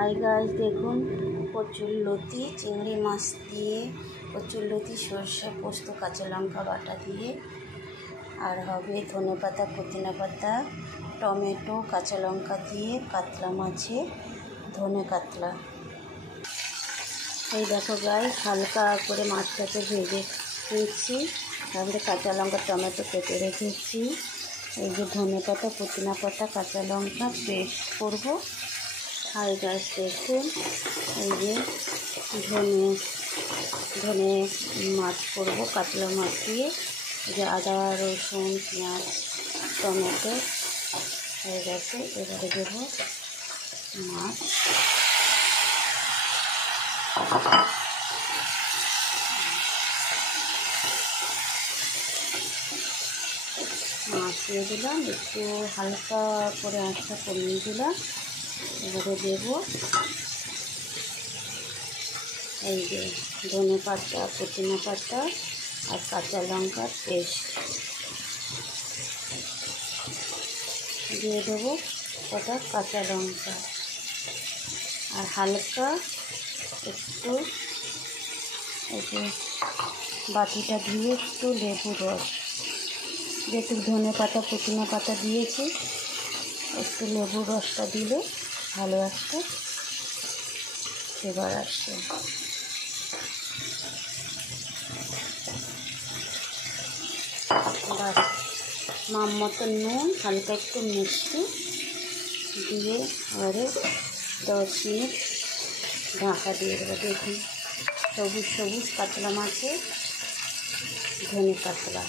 Hi guys, দেখুন কচুরলতি চিংড়ি মাছ দিয়ে কচুরলতি সরষে পোস্ত কাঁচা লঙ্কা বাটা দিয়ে, আর হবে ধনেপাতা পুদিনা পাতা টমেটো কাঁচা লঙ্কা দিয়ে কাতলা মাছে ধনে কাতলা। এই দেখো গাইস, হালকা করে মাছটাকে ভেজে নিচ্ছি, তারপরে কাঁচা লঙ্কা টমেটো কেটে রেখেছি। এই যে ধনেপাতা পুদিনা পাতা কাঁচা লঙ্কা পেস্ট করব। হাই গাইস, দেখুন এই যে ধনে মাছ করবো কাতলা মাছ দিয়ে। এই যে আদা রসুন পেঁয়াজ টমেটো হয়ে গেছে, এবারে দেবো মাছ। মাছ দিয়ে দিলাম, একটু হালকা করে আঁচটা কমিয়ে দিলাম। এবারে দেবো এই যে ধনে পাতা পুদিনা পাতা আর কাঁচা লঙ্কার পেস্ট দিয়ে দেবো, কটা কাঁচা লঙ্কা, আর হালকা একটু এই যে বাটিটা ধুয়ে একটু লেবু রস, যেহেতু ধনে পাতা পুদিনা পাতা দিয়েছি, একটু লেবু রসটা দিলে ভালো একটা ফ্লেভার আসবে। মাম মতন নুন, হালকা একটু মিষ্টি দিয়ে এবারে 10 মিনিট ঢাকা দিয়ে দেবো। দেখুন সবুজ সবুজ কাতলা মাছের ধনে কাতলা।